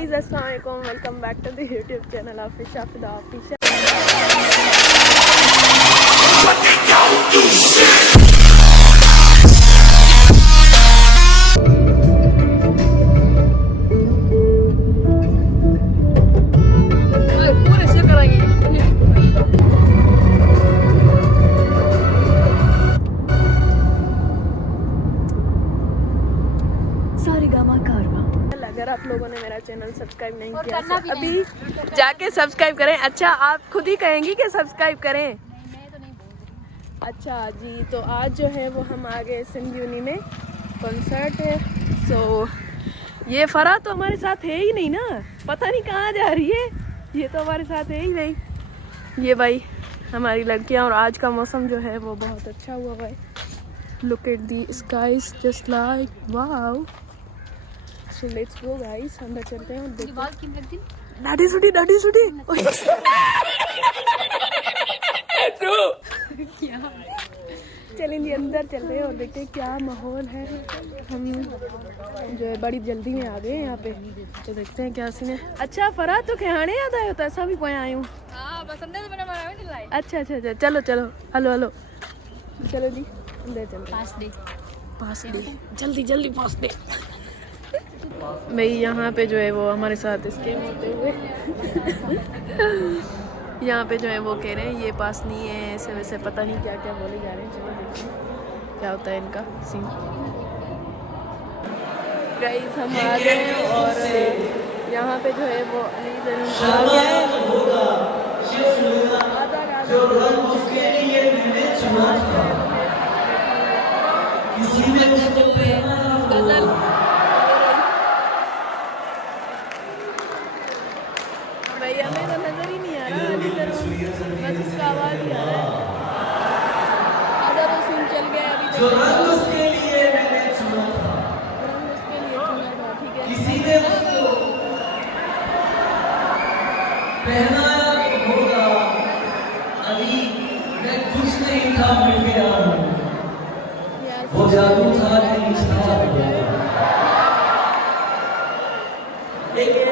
Guys, अस्सलाम वालेकुम, welcome back to the YouTube channel of Shafida official. अगर आप लोगों ने मेरा चैनल सब्सक्राइब नहीं किया तो अभी जाके सब्सक्राइब करें। अच्छा, आप खुद ही कहेंगी कि सब्सक्राइब करें? मैं तो नहीं बोल रही। अच्छा जी, तो आज जो है वो हम आ गए सिंध यूनी में, कॉन्सर्ट है। सो ये फरा तो हमारे साथ है ही नहीं ना, पता नहीं कहाँ जा रही है, ये तो हमारे साथ है ही नहीं। ये भाई हमारी लड़कियाँ, और आज का मौसम जो है वो बहुत अच्छा हुआ भाई। Look at the skies just like wow. So let's go guys, अंदर चलते हैं और देखते हैं। डाडी सुटी चलेंगे अंदर, चलते हैं और देखते हैं क्या माहौल है। हम जो है बड़ी जल्दी में आ गए यहाँ पे, तो देखते हैं क्या सीन है। अच्छा फरा तो खिहाने याद आयो तो ऐसा भी कोई आई हूँ। अच्छा, चलो हेलो चलो जी अंदर चलते। पास डे जल्दी पास डे भाई। यहाँ पे जो है वो हमारे साथ इसके होते हुए यहाँ पे जो है वो कह रहे हैं ये पास नहीं है, ऐसे वैसे पता नहीं क्या क्या बोले जा रहे हैं। चलो देखते हैं क्या होता है इनका सीन। गाइस हम आ गए और यहाँ पे जो है वो गजल भैया हमें तो नजर ही नहीं आ रहा, बस उसका आवाज ही आ रहा है। आधा तो सीन चल गया अभी तक। रंग उसके लिए चुना था, ठीक है। किसी ने उसको पहनाया होगा, अभी मैं कुछ नहीं था, मिल गया वो जादू था नहीं था। लेकिन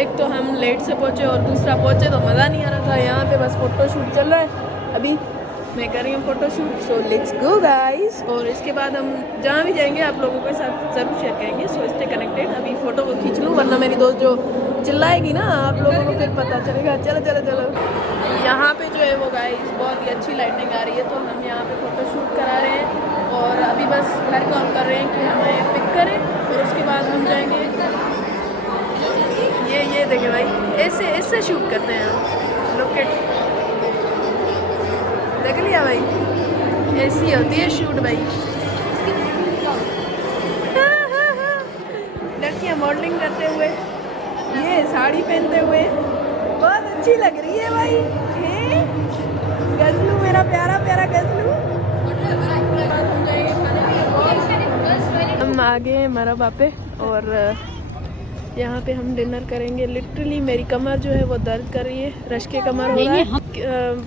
एक तो हम लेट से पहुँचे और दूसरा पहुँचे तो मज़ा नहीं आ रहा था। यहाँ पे बस फ़ोटो शूट चल रहा है, अभी मैं कर रही हूँ photo shoot. So let's go guys, और इसके बाद हम जहाँ भी जाएंगे आप लोगों के साथ ज़रूर शेयर करेंगे। So stay connected. अभी फ़ोटो को खींच लूँ वरना मेरी दोस्त जो चिल्लाएगी ना आप लोगों को फिर पता चलेगा। चलो यहाँ पे जो है वो गाइस बहुत ही अच्छी लाइटिंग आ रही है, तो हम यहाँ पे फ़ोटो शूट करा रहे हैं। और अभी बस घर कॉल कर रहे हैं कि हमें पिक करें, और उसके बाद हम जाएंगे। ये देखे भाई, ऐसे शूट करते हैं हम। लुक एट, देख लिया भाई, ऐसी होती है शूट भाई। लड़कियाँ मॉडलिंग करते हुए, ये साड़ी पहनते हुए बहुत अच्छी लग रही है भाई। गजलू, मेरा प्यारा गजलू। हम आ गए मरहबा पे, और यहाँ पे हम डिनर करेंगे। लिटरली मेरी कमर जो है वो दर्द कर रही है, रश के कमर हो रहा है।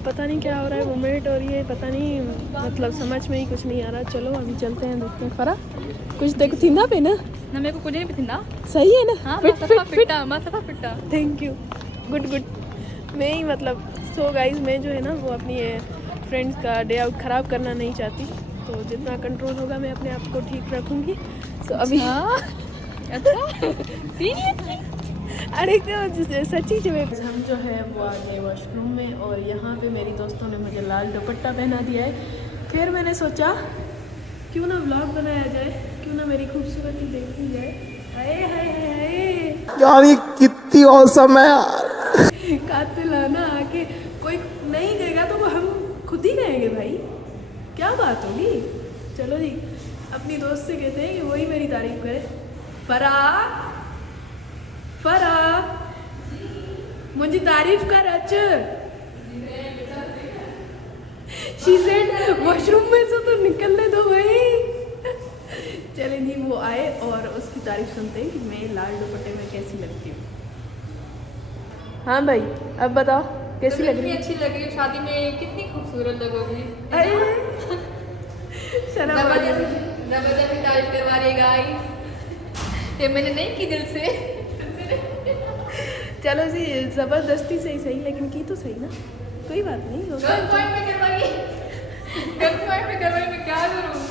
पता नहीं क्या हो रहा है, वोमिट हो रही है, पता नहीं, मतलब समझ में ही कुछ नहीं आ रहा। चलो अभी चलते हैं, देखते हैं। फरा कुछ देखो थींदा पे ना मेरे को कुछ नहीं थींदा, सही है ना? हाँ, फिट। Thank you, good. मैं ही मतलब सो गाइस मैं जो है ना वो अपनी फ्रेंड्स का डे आउट ख़राब करना नहीं चाहती, तो जितना कंट्रोल होगा मैं अपने आप को ठीक रखूँगी। तो अभी अरे सच्ची जो है हम जो है वो आ गए वॉशरूम में, और यहाँ पे मेरी दोस्तों ने मुझे लाल दुपट्टा पहना दिया है। फिर मैंने सोचा क्यों ना व्लॉग बनाया जाए, क्यों ना मेरी खूबसूरती देखी जाए। हाय हाय हाय यार ये कितनी औसम है यार। कातिल ना आके कोई नहीं देगा तो वो हम खुद ही कहेंगे भाई, क्या बात होगी। चलो जी, अपनी दोस्त से कहते हैं कि वही मेरी तारीफ करे। फरा फरा मुझे तारीफ कर अच। शी सेड वॉशरूम में से तो निकलने दो भाई। चले जी, वो आए और उसकी तारीफ सुनते हैं कि मैं लाल दुपट्टे में कैसी लगती हूँ। हाँ भाई, अब बताओ कैसी लग रही है? अच्छी लग रही है, शादी में कितनी खूबसूरत लगोगी। अरे शर्म आ रही है। जबरदस्ती तारीफ करवा रही है गाइस, ये मैंने नहीं की दिल से। चलो जी, जबरदस्ती से ही सही, लेकिन की तो सही ना, कोई बात नहीं होगा। गन पॉइंट में करवाई, गन पॉइंट में करवाई, मैं क्या करूँ?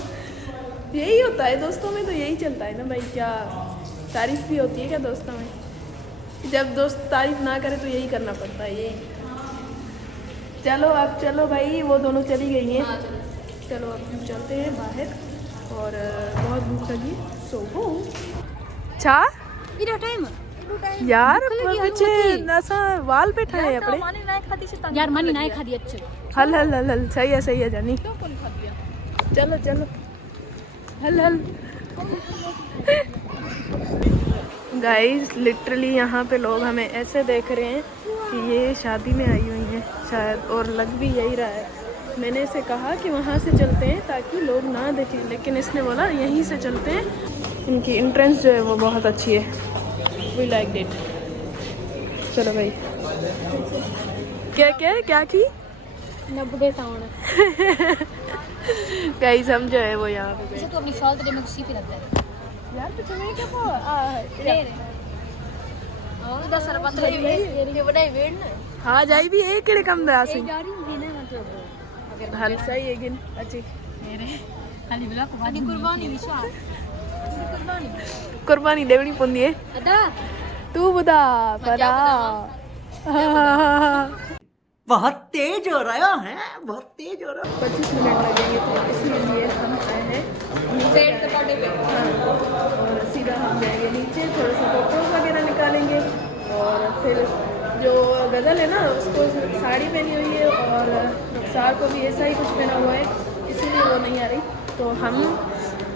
यही होता है दोस्तों में, तो यही चलता है ना भाई। क्या तारीफ भी होती है क्या दोस्तों में? जब दोस्त तारीफ ना करे तो यही करना पड़ता है, यही। चलो अब चलो भाई, वो दोनों चली गई हैं। चलो अब हम चलते हैं बाहर, और बहुत भूख लगी, सो हो चा यार बच्चे ऐसा वाल पे ठाए अपने यार मानी ना खा दी अच्छे। हल हल हल हल, सही है जानी। चलो चलो हल हल। गाइस लिटरली यहाँ पे लोग हमें ऐसे देख रहे हैं कि ये शादी में आई हुई हैं शायद, और लग भी यही रहा है। मैंने इसे कहा कि वहाँ से चलते हैं ताकि लोग ना देखें, लेकिन इसने बोला यहीं से चलते हैं। इनकी एंट्रेंस जो है वो बहुत अच्छी है, वी लाइक इट। चलो भाई, क्या क्या क्या की 90 साउंड गाइस हम जो है वो यहाँ पे तो अपनी शॉल तो मैं उसी पे लगता है यार तो तुम्हें क्या और 10 साल बाद ये बड़ा इवेंट ना। हाँ जाई भी एक केड़े कम दा सी जा रही हूं ना, मतलब अगर हल सही है गिन अच्छी मेरे खाली ब्लॉक वाली कुर्बानी विशाल कुर्बानी देवनी पुंदी है अदा तू बुदा पदा। बहुत तेज हो रहा है, बहुत तेज हो रहा है। 25 मिनट लगेंगे, तो इसलिए हम आए हैं सेट सपाटे पे। और सीधा हम जाएंगे नीचे, थोड़ा सा फोटोज वगैरह निकालेंगे, और फिर जो गज़ल है ना उसको साड़ी पहनी हुई है, और रुखसार को भी ऐसा ही कुछ पहना हुआ है, इसीलिए वो नहीं आ रही। तो हम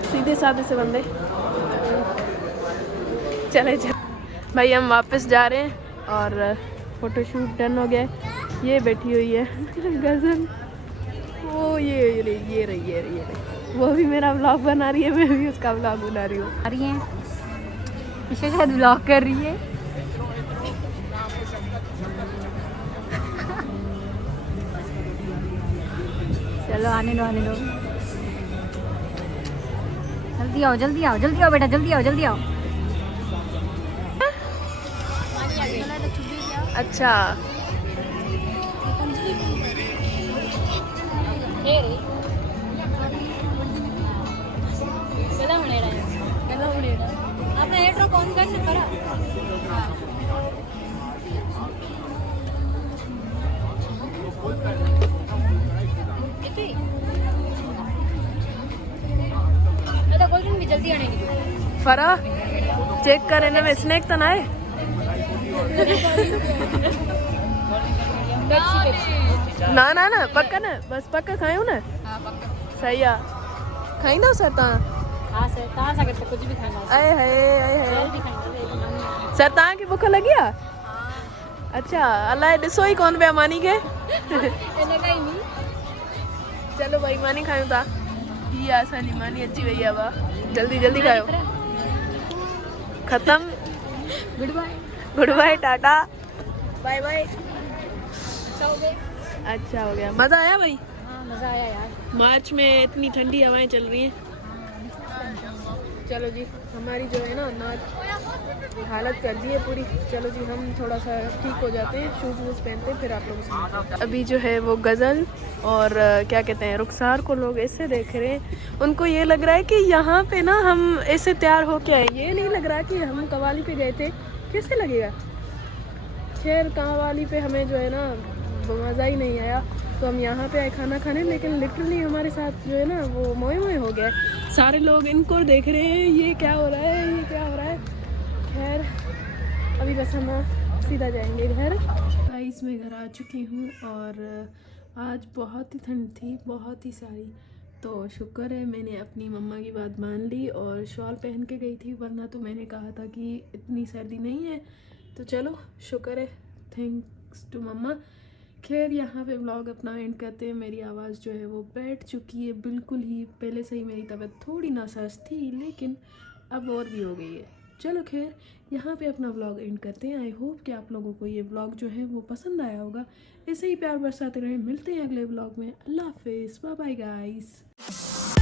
सीधे साधे से बंदे चले भाई, हम वापस जा रहे हैं और फ़ोटोशूट डन हो गया। ये बैठी हुई है गज़ल, वो ये रही, वो भी मेरा व्लॉग बना रही है, मैं भी उसका व्लॉग बना रही हूँ। आ रही हैं इसे शायद व्लॉग कर रही है। चलो आने दो जल्दी आओ बेटा, जल्दी आओ। अच्छा आपने एड्रो कौन करने पड़ा? गोल्डन भी जल्दी आने की फरा चेक कर, इन्हें में स्नैक तो ना है ना पक्का ना, बस पक्का खाए हो ना। सही है, खाई ना सर ता कुछ भी खाना आए है सर ता की भूख लगी आ। अच्छा अल्लाह ॾिसो ही कौन पिया मानी के चलो भाई मानी खायूं था। ये असांजी मानी अची वई आहे, वाह जल्दी खायो। खत्म, good bye tata bye bye. अच्छा हो गया, मज़ा आया भाई? हाँ मज़ा आया यार, मार्च में इतनी ठंडी हवाएं चल रही हैं। चलो जी, हमारी जो है ना नाच हालत कर दी है पूरी। चलो जी हम थोड़ा सा ठीक हो जाते हैं, शूज़ वूज़ पहनते हैं, फिर आप लोगों से मिलते हैं। अभी जो है वो गज़ल और क्या कहते हैं रुखसार को लोग ऐसे देख रहे हैं, उनको ये लग रहा है कि यहाँ पे ना हम ऐसे तैयार हो के आए, ये नहीं लग रहा कि हम कव्वाली पे गए थे, कैसे लगेगा। खैर कव्वाली पे हमें जो है ना मज़ा ही नहीं आया, तो हम यहाँ पे आए खाना खाने, लेकिन लिटरली हमारे साथ जो है ना वो मोए मोए हो गया है। सारे लोग इनको देख रहे हैं, ये क्या हो रहा है, ये क्या हो रहा है। खैर अभी बस हम सीधा जाएंगे घर। गाइस मैं घर आ चुकी हूँ और आज बहुत ही ठंड थी, बहुत ही सारी। तो शुक्र है मैंने अपनी मम्मा की बात मान ली और शॉल पहन के गई थी, वरना तो मैंने कहा था कि इतनी सर्दी नहीं है। तो चलो शुक्र है, थैंक्स टू मम्मा। खैर यहाँ पे व्लॉग अपना एंड करते हैं। मेरी आवाज़ जो है वो बैठ चुकी है बिल्कुल ही, पहले से ही मेरी तबीयत थोड़ी नासाज थी लेकिन अब और भी हो गई है। चलो खैर यहाँ पे अपना व्लॉग एंड करते हैं। आई होप कि आप लोगों को ये व्लॉग जो है वो पसंद आया होगा। ऐसे ही प्यार बरसाते रहें, मिलते हैं अगले व्लॉग में। अल्लाह हाफिज़, बाय बाय गाइस।